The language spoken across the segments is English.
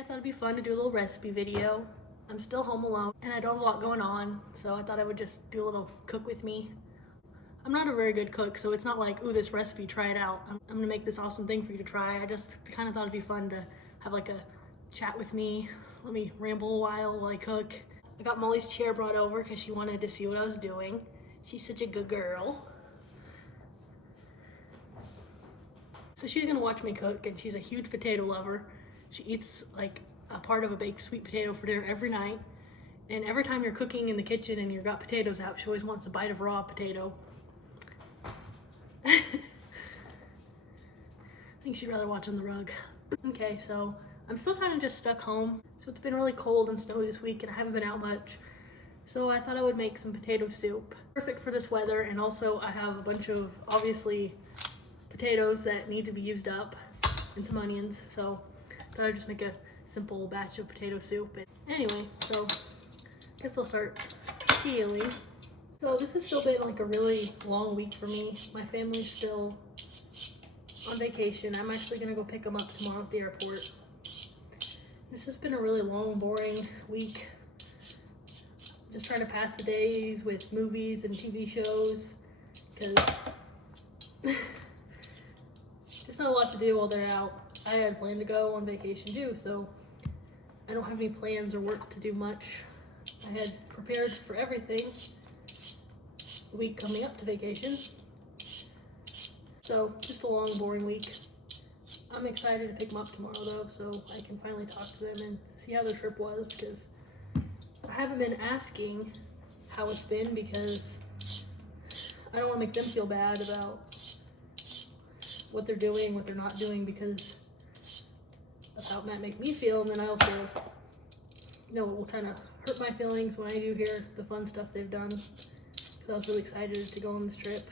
I thought it'd be fun to do a little recipe video. I'm still home alone and I don't have a lot going on, so I thought I would just do a little cook with me. I'm not a very good cook, so it's not like, ooh, this recipe, try it out. I'm gonna make this awesome thing for you to try. I just kind of thought it'd be fun to have like a chat with me. Let me ramble a while I cook. I got Molly's chair brought over because she wanted to see what I was doing. She's such a good girl. So she's gonna watch me cook, and she's a huge potato lover. She eats like a part of a baked sweet potato for dinner every night. And every time you're cooking in the kitchen and you've got potatoes out, she always wants a bite of raw potato. I think she'd rather watch on the rug. Okay, so I'm still kind of just stuck home. So it's been really cold and snowy this week and I haven't been out much. So I thought I would make some potato soup. Perfect for this weather, and also I have a bunch of, obviously, potatoes that need to be used up and some onions. So I thought I'd just make a simple batch of potato soup. And anyway, so I guess I'll start peeling. So this has still been like a really long week for me. My family's still on vacation. I'm actually gonna go pick them up tomorrow at the airport. This has been a really long, boring week. Just trying to pass the days with movies and TV shows, because there's not a lot to do while they're out. I had planned to go on vacation too, so I don't have any plans or work to do much. I had prepared for everything the week coming up to vacation. So just a long, boring week. I'm excited to pick them up tomorrow though, so I can finally talk to them and see how their trip was, because I haven't been asking how it's been, because I don't want to make them feel bad about what they're doing, what they're not doing, because of how it might make me feel. And then I also know it will kind of hurt my feelings when I do hear the fun stuff they've done, because I was really excited to go on this trip.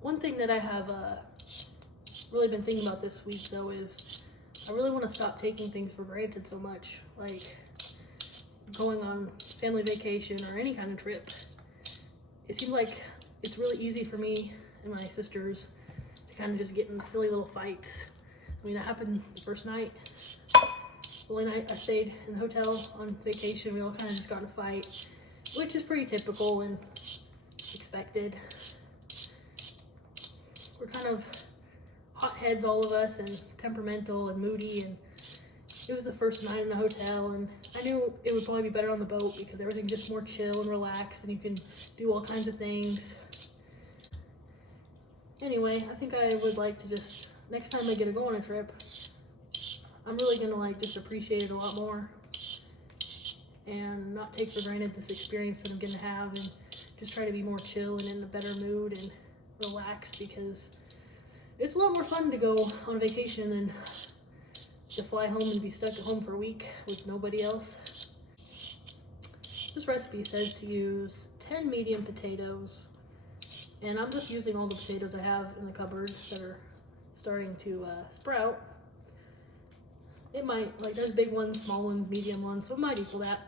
One thing that I have really been thinking about this week though is I really want to stop taking things for granted so much, like going on family vacation or any kind of trip. It seems like it's really easy for me and my sisters to kind of just get in silly little fights. I mean, that happened the first night. The only night I stayed in the hotel on vacation, we all kind of just got in a fight, which is pretty typical and expected. We're kind of hotheads, all of us, and temperamental and moody, and it was the first night in the hotel, and I knew it would probably be better on the boat because everything's just more chill and relaxed and you can do all kinds of things. Anyway, I think I would like to just, next time I get to go on a trip, I'm really gonna like just appreciate it a lot more and not take for granted this experience that I'm gonna have, and just try to be more chill and in a better mood and relaxed, because it's a lot more fun to go on vacation than to fly home and be stuck at home for a week with nobody else. This recipe says to use 10 medium potatoes, and I'm just using all the potatoes I have in the cupboard that are starting to sprout. It might, like, there's big ones, small ones, medium ones, so it might equal that.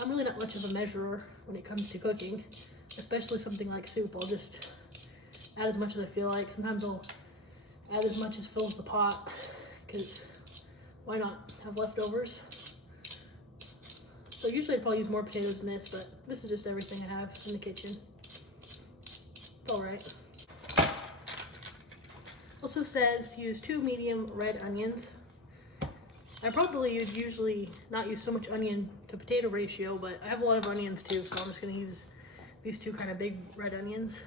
I'm really not much of a measurer when it comes to cooking, especially something like soup. I'll just add as much as I feel like. Sometimes I'll add as much as fills the pot, because why not have leftovers? So usually I'd probably use more potatoes than this, but this is just everything I have in the kitchen. It's all right. Also says to use 2 medium red onions. I probably usually not use so much onion to potato ratio, but I have a lot of onions too, so I'm just gonna use these 2 kind of big red onions.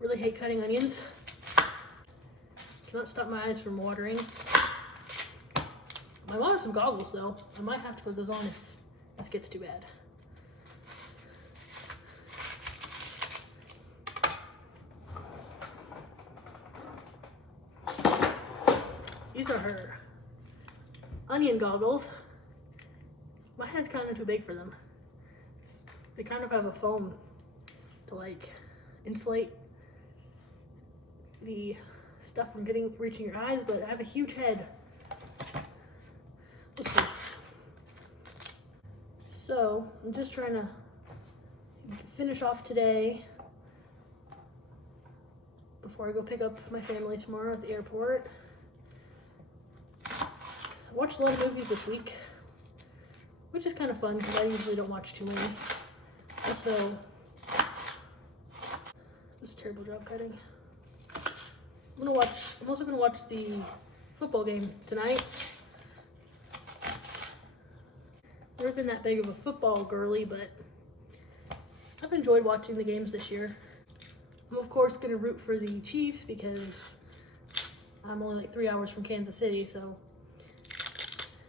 Really hate cutting onions. Cannot stop my eyes from watering. My mom has some goggles though. I might have to put those on if this gets too bad. These are her onion goggles. My head's kind of too big for them. They kind of have a foam to like insulate the stuff from reaching your eyes, but I have a huge head. Let's see. So I'm just trying to finish off today before I go pick up my family tomorrow at the airport. I watched a lot of movies this week, which is kind of fun because I usually don't watch too many. Also, this is a terrible job cutting. I'm also gonna watch the football game tonight. Never been that big of a football girly, but I've enjoyed watching the games this year. I'm of course gonna root for the Chiefs because I'm only like 3 hours from Kansas City, so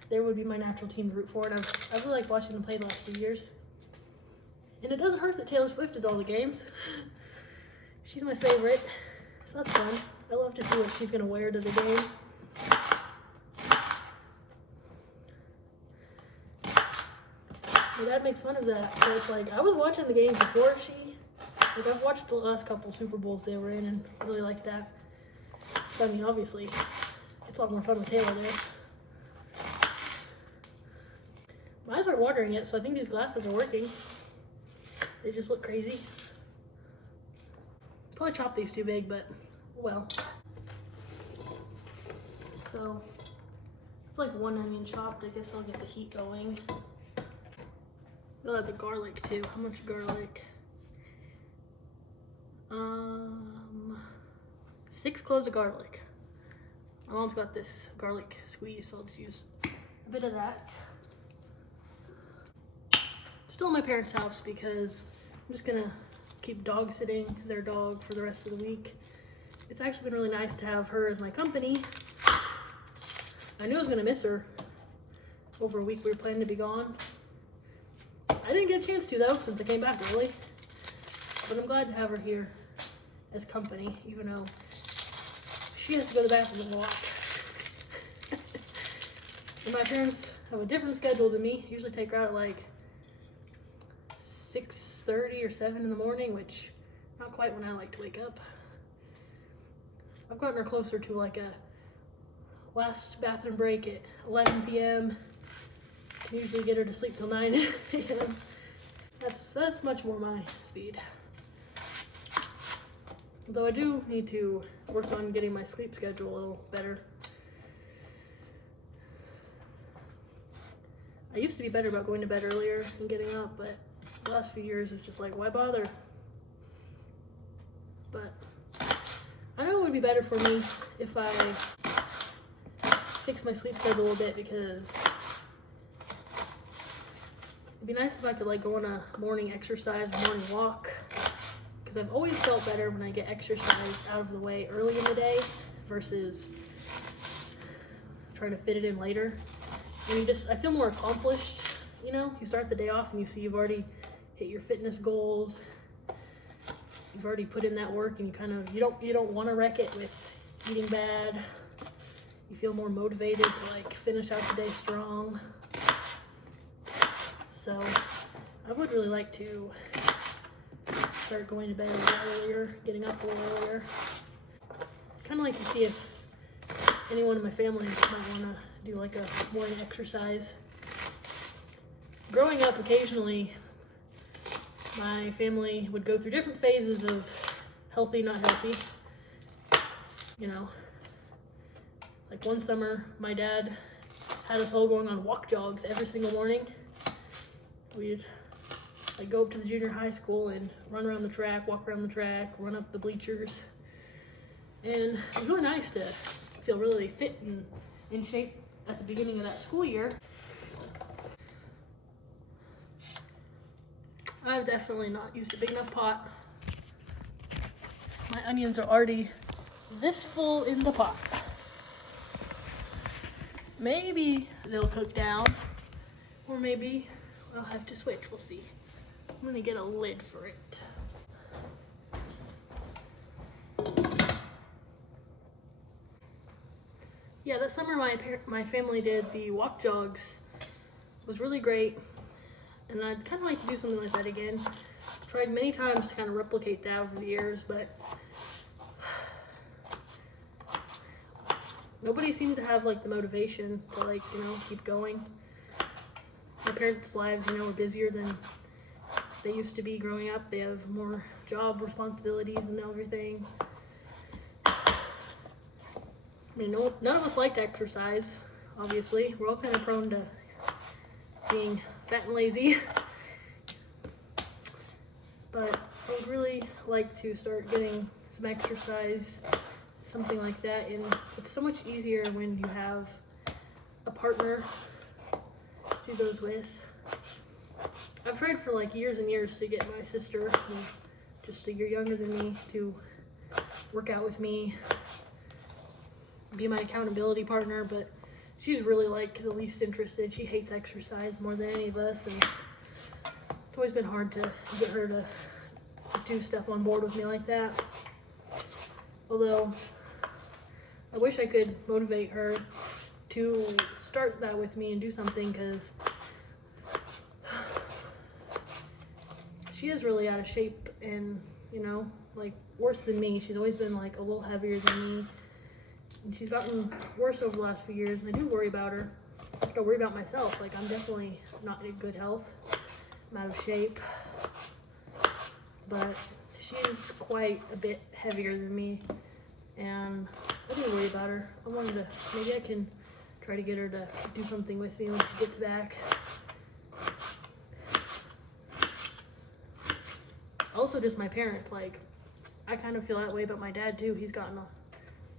they would be my natural team to root for, and I've really liked watching them play the last few years. And it doesn't hurt that Taylor Swift is all the games. She's my favorite, so that's fun. I love to see what she's gonna wear to the game. My dad makes fun of that, so it's like, I was watching the games before I've watched the last couple Super Bowls they were in and I really liked that. So I mean, obviously, it's a lot more fun with Taylor there. My eyes aren't watering yet, so I think these glasses are working. They just look crazy. Probably chopped these too big, but well. So, it's like 1 onion chopped. I guess I'll get the heat going. I'll add the garlic too. How much garlic? 6 cloves of garlic. My mom's got this garlic squeeze, so I'll just use a bit of that. Still in my parents' house because I'm just gonna keep dog sitting their dog for the rest of the week. It's actually been really nice to have her as my company. I knew I was gonna miss her over a week we were planning to be gone. I didn't get a chance to though, since I came back early. But I'm glad to have her here as company, even though she has to go to the bathroom and walk. And my parents have a different schedule than me. Usually take her out at like 6:30 or 7 in the morning, which not quite when I like to wake up. I've gotten her closer to like a last bathroom break at 11 p.m. Can usually get her to sleep till 9 a.m. That's much more my speed. Though I do need to work on getting my sleep schedule a little better. I used to be better about going to bed earlier and getting up, but the last few years it's just like, why bother? But I know it would be better for me if I fix my sleep schedule a little bit, because it'd be nice if I could like go on a morning exercise, morning walk, because I've always felt better when I get exercise out of the way early in the day versus trying to fit it in later. And I feel more accomplished, you know? You start the day off and you see you've already hit your fitness goals. You've already put in that work, and you don't want to wreck it with eating bad. You feel more motivated to like finish out the day strong. So I would really like to start going to bed a little earlier, getting up a little earlier. Kind of like to see if anyone in my family might want to do like a morning exercise. Growing up, occasionally my family would go through different phases of healthy, not healthy. You know, like one summer, my dad had us all going on walk jogs every single morning. We'd like go up to the junior high school and run around the track, walk around the track, run up the bleachers. And it was really nice to feel really fit and in shape at the beginning of that school year. I've definitely not used a big enough pot. My onions are already this full in the pot. Maybe they'll cook down, or maybe I'll have to switch. We'll see. I'm gonna get a lid for it. Yeah, that summer my family did the walk jogs. It was really great, and I'd kind of like to do something like that again. Tried many times to kind of replicate that over the years, but nobody seemed to have like the motivation to like, you know, keep going. my parents' lives, you know, are busier than they used to be growing up. They have more job responsibilities and everything. I mean, none of us like to exercise, obviously. We're all kind of prone to being fat and lazy. But I would really like to start getting some exercise, something like that. And it's so much easier when you have a partner to do those with. I've tried for like years and years to get my sister, who's just a year younger than me, to work out with me, be my accountability partner, but she's really like the least interested. She hates exercise more than any of us, and it's always been hard to get her to do stuff on board with me like that. Although I wish I could motivate her to start that with me and do something, because she is really out of shape and, you know, like worse than me. She's always been like a little heavier than me, and she's gotten worse over the last few years, and I do worry about her. I have to worry about myself. Like, I'm definitely not in good health. I'm out of shape, but she's quite a bit heavier than me, and I do worry about her. I wanted to, maybe I can try to get her to do something with me when she gets back. Also, just my parents, like, I kind of feel that way about my dad too. He's gotten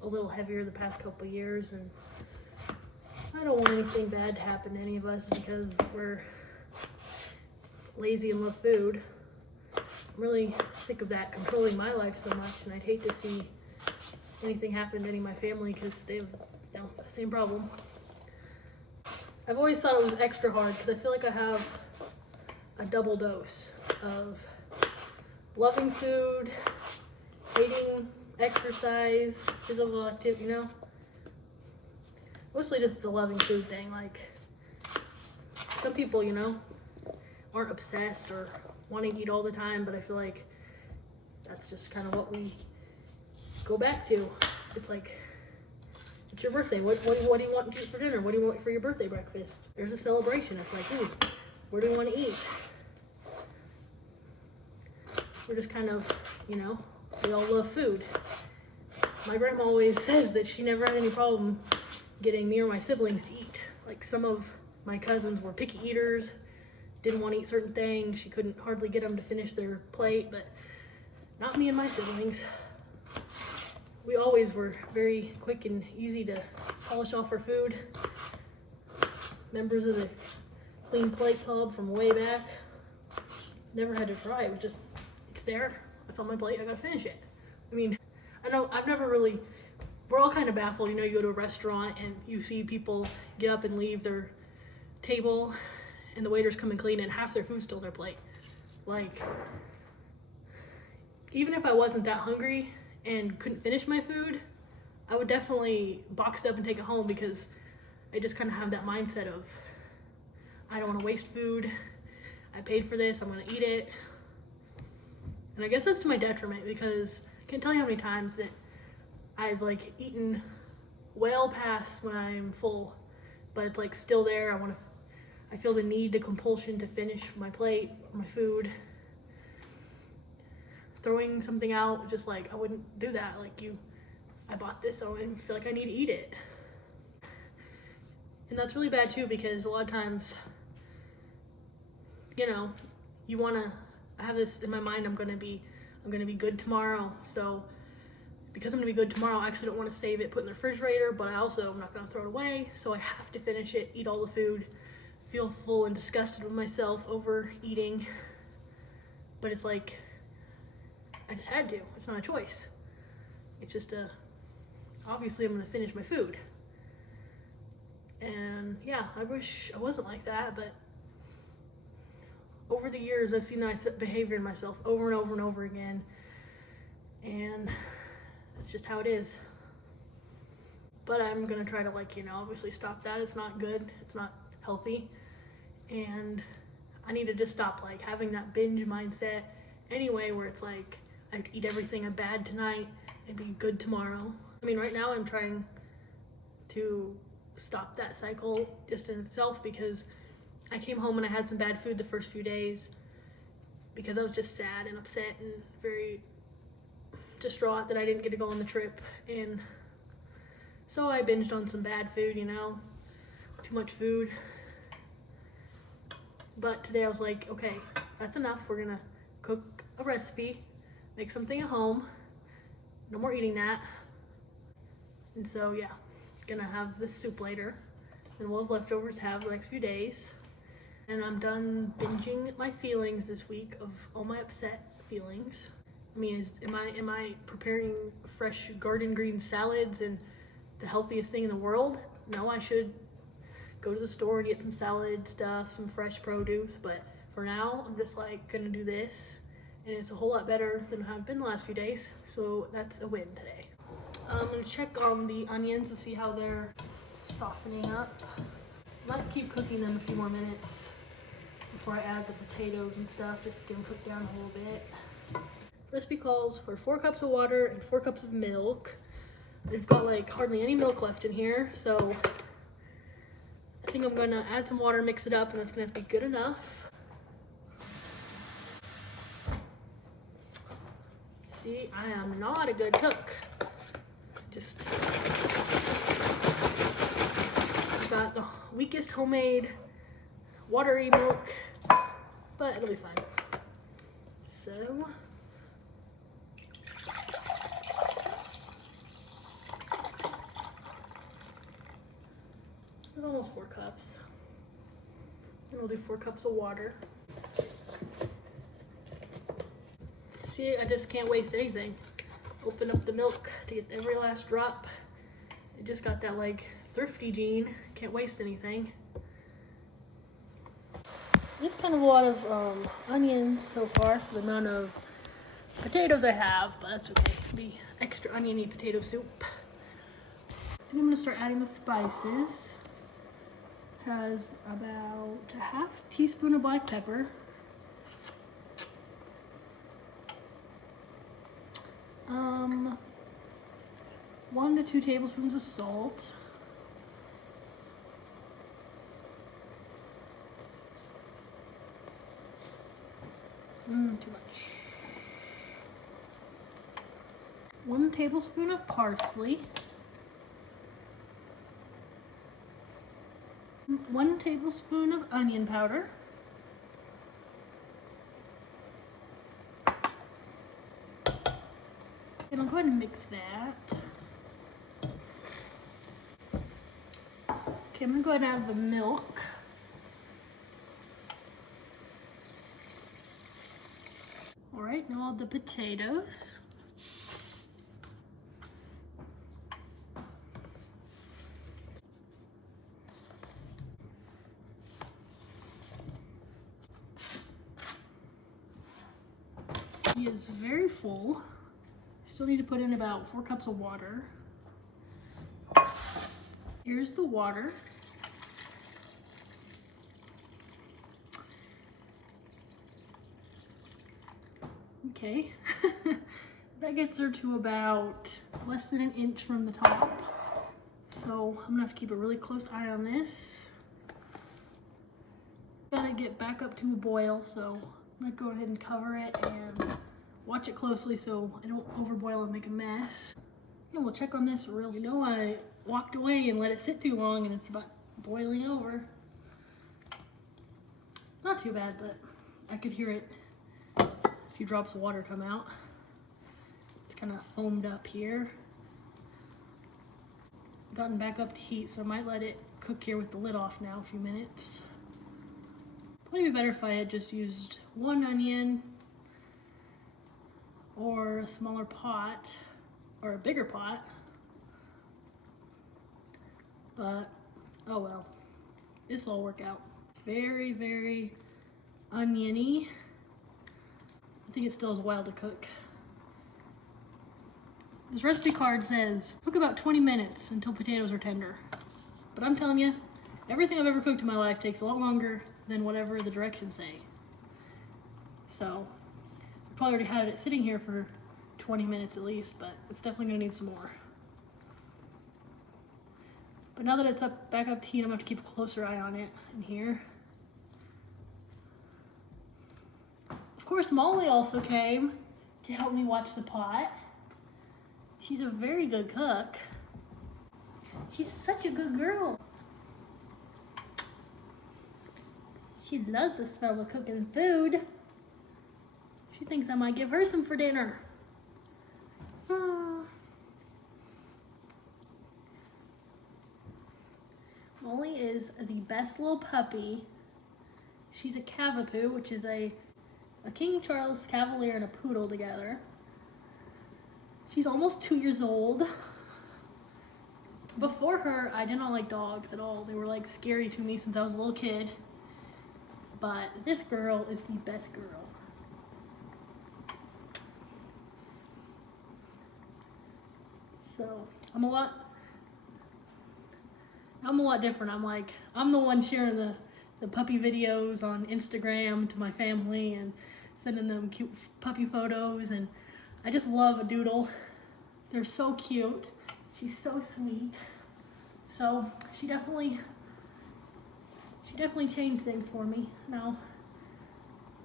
a little heavier the past couple of years, and I don't want anything bad to happen to any of us because we're lazy and love food. I'm really sick of that controlling my life so much, and I'd hate to see anything happen to any of my family because they have, you know, the same problem. I've always thought it was extra hard because I feel like I have a double dose of loving food, hating exercise, physical activity, you know? Mostly just the loving food thing. Like, some people, you know, aren't obsessed or want to eat all the time, but I feel like that's just kind of what we go back to. It's like, it's your birthday. What do you want to eat for dinner? What do you want for your birthday breakfast? There's a celebration. It's like, ooh, where do you want to eat? We're just kind of, you know, we all love food. My grandma always says that she never had any problem getting me or my siblings to eat. Like, some of my cousins were picky eaters, didn't want to eat certain things. She couldn't hardly get them to finish their plate, but not me and my siblings. We always were very quick and easy to polish off our food. Members of the Clean Plate Club from way back. Never had to try. It was just, it's there, it's on my plate, I gotta finish it. I mean, I know I've never really, we're all kind of baffled, you know, you go to a restaurant and you see people get up and leave their table and the waiters come and clean and half their food's still on their plate. Like, even if I wasn't that hungry and couldn't finish my food, I would definitely box it up and take it home, because I just kind of have that mindset of, I don't want to waste food. I paid for this, I'm gonna eat it. And I guess that's to my detriment, because I can't tell you how many times that I've like eaten well past when I'm full, but it's like still there. I feel the need, the compulsion to finish my plate, my food. Throwing something out, just like, I wouldn't do that. Like, I bought this, so I feel like I need to eat it. And that's really bad too, because a lot of times, you know, you wanna, I have this in my mind, I'm gonna be good tomorrow. So because I'm gonna be good tomorrow, I actually don't want to save it, put it in the refrigerator, but I'm not gonna throw it away. So I have to finish it, eat all the food, feel full and disgusted with myself over eating. But it's like, I just had to. It's not a choice. It's just obviously I'm gonna finish my food. And yeah, I wish I wasn't like that, but over the years, I've seen that behavior in myself over and over and over again, and that's just how it is. But I'm gonna try to, like, you know, obviously stop that. It's not good, it's not healthy, and I need to just stop like having that binge mindset anyway, where it's like, I eat everything bad tonight and be good tomorrow. I mean, right now I'm trying to stop that cycle just in itself, because I came home and I had some bad food the first few days because I was just sad and upset and very distraught that I didn't get to go on the trip. And so I binged on some bad food, you know, too much food. But today I was like, okay, that's enough. We're gonna cook a recipe, make something at home. No more eating that. And so yeah, gonna have this soup later, and we'll have leftovers to have the next few days. And I'm done binging my feelings this week of all my upset feelings. I mean, am I preparing fresh garden green salads and the healthiest thing in the world? No, I should go to the store and get some salad stuff, some fresh produce, but for now, I'm just like gonna do this, and it's a whole lot better than how I've been the last few days, so that's a win today. I'm gonna check on the onions to see how they're softening up. I might keep cooking them a few more minutes before I add the potatoes and stuff, just to get them cooked down a little bit. Recipe calls for 4 cups of water and 4 cups of milk. We've got like hardly any milk left in here, so I think I'm gonna add some water, mix it up, and that's gonna have to be good enough. See, I am not a good cook. Just got the weakest homemade watery milk, but it'll be fine. So there's almost 4 cups. And we'll do 4 cups of water. See, I just can't waste anything. Open up the milk to get every last drop. It just got that like thrifty gene. Can't waste anything. This kind of a lot of onions so far for the amount of potatoes I have, but that's okay. It'll be extra oniony potato soup. And I'm gonna start adding the spices. Has about a half teaspoon of black pepper. 1 to 2 tablespoons of salt. Too much. 1 tablespoon of parsley. 1 tablespoon of onion powder. And I'll go ahead and mix that. Okay, I'm gonna go ahead and add the milk. All right, now I'll add the potatoes. He is very full. Still need to put in about 4 cups of water. Here's the water. Okay. That gets her to about less than an inch from the top. So I'm gonna have to keep a really close eye on this. Gotta get back up to a boil, so I'm gonna go ahead and cover it and watch it closely so I don't overboil and make a mess. And we'll check on this real soon. You know, I walked away and let it sit too long and it's about boiling over. Not too bad, but I could hear it. A few drops of water come out. It's kind of foamed up here. Gotten back up to heat, so I might let it cook here with the lid off now a few minutes. Probably be better if I had just used 1 onion or a smaller pot or a bigger pot, but oh well, this will all work out. Very, very oniony. I think it still has a while to cook. This recipe card says cook about 20 minutes until potatoes are tender, but I'm telling you, everything I've ever cooked in my life takes a lot longer than whatever the directions say. So I probably already had it sitting here for 20 minutes at least, but it's definitely gonna need some more. But now that it's back up to heat, I'm gonna have to keep a closer eye on it in here. Of course, Molly also came to help me watch the pot. She's a very good cook. She's such a good girl. She loves the smell of cooking food. She thinks I might give her some for dinner. Molly is the best little puppy. She's a Cavapoo, which is a King Charles Cavalier and a poodle together. She's almost 2 years old. Before her, I did not like dogs at all. They were like scary to me since I was a little kid. But this girl is the best girl. So I'm a lot different. I'm the one sharing the puppy videos on Instagram to my family and sending them cute puppy photos, and I just love a doodle. They're so cute. She's so sweet. So she definitely changed things for me. Now,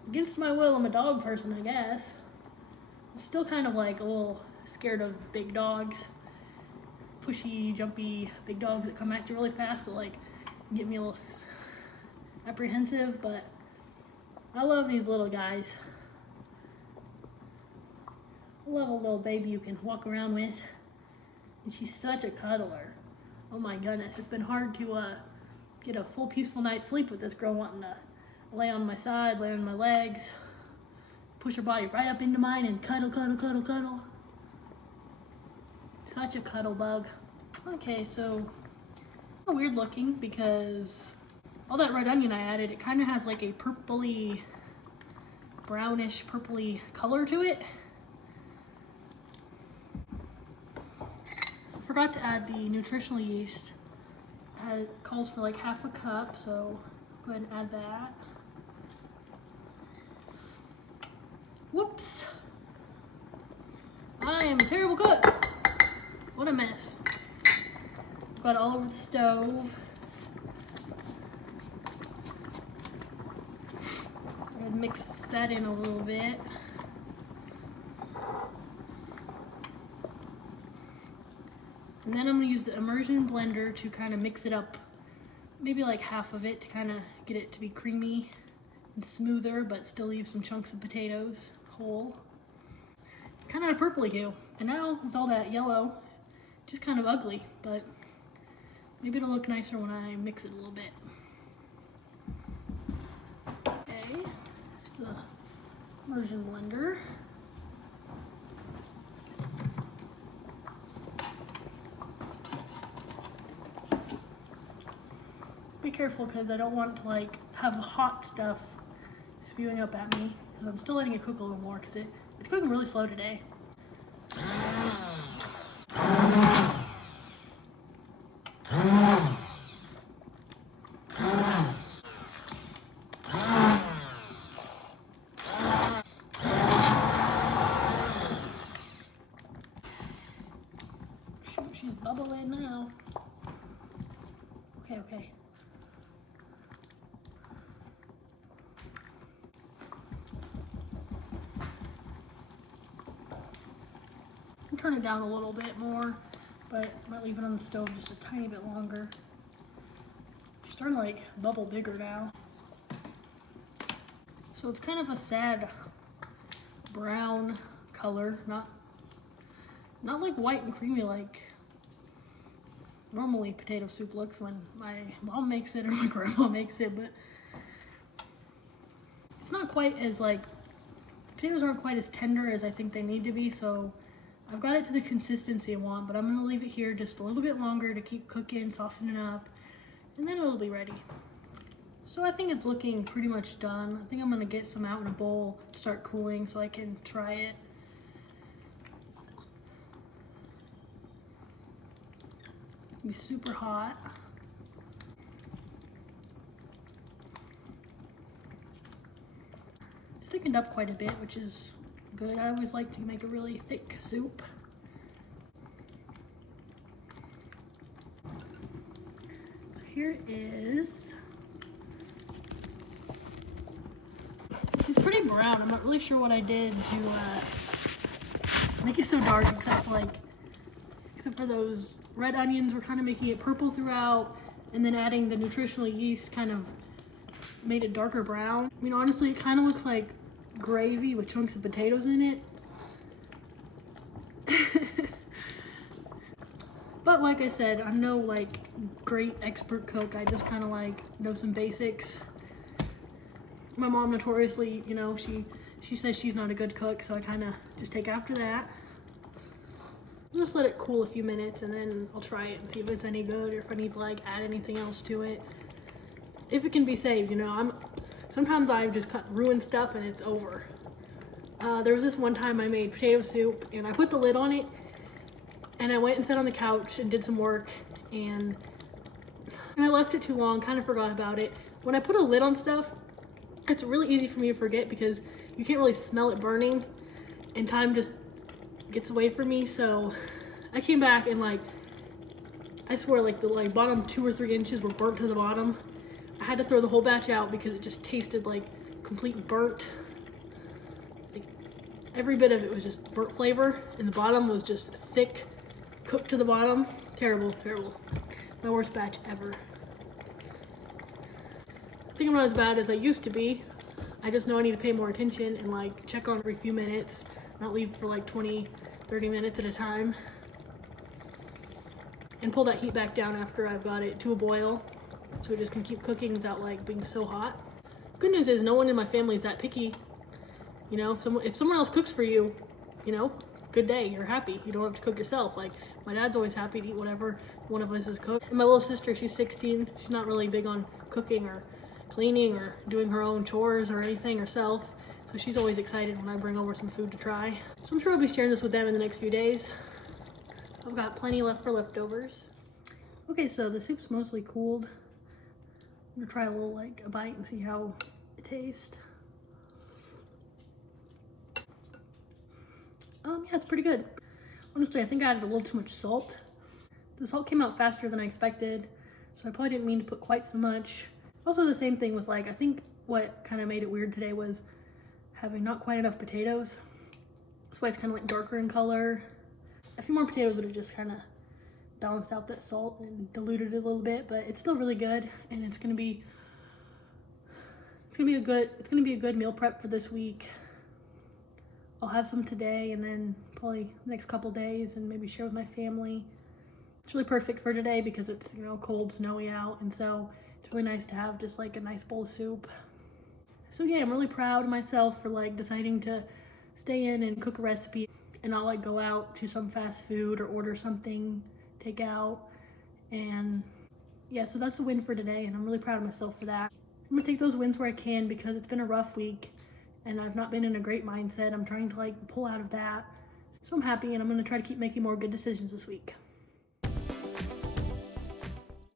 against my will, I'm a dog person, I guess. I'm still kind of like a little scared of big dogs. Pushy, jumpy, big dogs that come at you really fast to like get me a little apprehensive, but I love these little guys. I love a little baby you can walk around with. And she's such a cuddler. Oh my goodness, it's been hard to get a full peaceful night's sleep with this girl wanting to lay on my side, lay on my legs, push her body right up into mine and cuddle, cuddle, cuddle, cuddle. Such a cuddle bug. Okay, so weird looking because all that red onion I added, it kind of has like a purpley, brownish, purpley color to it. I forgot to add the nutritional yeast. It calls for like half a cup, so go ahead and add that. Whoops! I am a terrible cook. What a mess. Got it all over the stove. I'll mix that in a little bit. And then I'm going to use the immersion blender to kind of mix it up, maybe like half of it to kind of get it to be creamy and smoother, but still leave some chunks of potatoes whole. Kind of a purpley hue. And now with all that yellow, just kind of ugly, but maybe it'll look nicer when I mix it a little bit. Okay, there's the immersion blender. Be careful because I don't want to like have hot stuff spewing up at me. I'm still letting it cook a little more because it's cooking really slow today. Shoot, she's bubbling now. Okay. Turn it down a little bit more, but I might leave it on the stove just a tiny bit longer. It's starting to like bubble bigger now. So it's kind of a sad brown color, not like white and creamy like normally potato soup looks when my mom makes it or my grandma makes it, but it's not quite as like, potatoes aren't quite as tender as I think they need to be, so I've got it to the consistency I want, but I'm going to leave it here just a little bit longer to keep cooking, softening up, and then it'll be ready. So I think it's looking pretty much done. I think I'm going to get some out in a bowl to start cooling so I can try it. It's going to be super hot. It's thickened up quite a bit, which is good. I always like to make a really thick soup. So here is, she's pretty pretty brown. I'm not really sure what I did to make it so dark, except for those red onions were kind of making it purple throughout, and then adding the nutritional yeast kind of made it darker brown. I mean, honestly, it kind of looks like gravy with chunks of potatoes in it. But like I said, I'm no like great expert cook. I just kind of like know some basics. My mom notoriously, you know, she says she's not a good cook, so I kind of just take after that. Just let it cool a few minutes and then I'll try it and see if it's any good or if I need to like add anything else to it. If it can be saved, you know. Sometimes I just ruin stuff and it's over. There was this one time I made potato soup and I put the lid on it and I went and sat on the couch and did some work and I left it too long, kind of forgot about it. When I put a lid on stuff, it's really easy for me to forget because you can't really smell it burning and time just gets away from me. So I came back and like, I swear like the bottom 2 or 3 inches were burnt to the bottom. I had to throw the whole batch out because it just tasted like complete burnt. Like every bit of it was just burnt flavor and the bottom was just thick, cooked to the bottom. Terrible, terrible. My worst batch ever. I think I'm not as bad as I used to be. I just know I need to pay more attention and like check on every few minutes, not leave for like 20, 30 minutes at a time. And pull that heat back down after I've got it to a boil, so it just can keep cooking without like being so hot. Good news is no one in my family is that picky. You know, if someone else cooks for you, you know, good day, you're happy. You don't have to cook yourself. Like my dad's always happy to eat whatever one of us has cooked. And my little sister, she's 16. She's not really big on cooking or cleaning or doing her own chores or anything herself. So she's always excited when I bring over some food to try. So I'm sure I'll be sharing this with them in the next few days. I've got plenty left for leftovers. Okay, so the soup's mostly cooled. I'm gonna try a little like a bite and see how it tastes. Yeah, it's pretty good. Honestly, I think I added a little too much salt. The salt came out faster than I expected, so I probably didn't mean to put quite so much. Also the same thing with like, I think what kind of made it weird today was having not quite enough potatoes. That's why it's kind of like darker in color. A few more potatoes would have just kind of balanced out that salt and diluted it a little bit, but it's still really good, and it's gonna be a good meal prep for this week. I'll have some today and then probably the next couple days and maybe share with my family. It's really perfect for today because it's, you know, cold, snowy out, and so it's really nice to have just like a nice bowl of soup. So yeah, I'm really proud of myself for like deciding to stay in and cook a recipe and not like go out to some fast food or order something, take out. And yeah, so that's a win for today and I'm really proud of myself for that. I'm gonna take those wins where I can because it's been a rough week and I've not been in a great mindset. I'm trying to like pull out of that. So I'm happy and I'm gonna try to keep making more good decisions this week.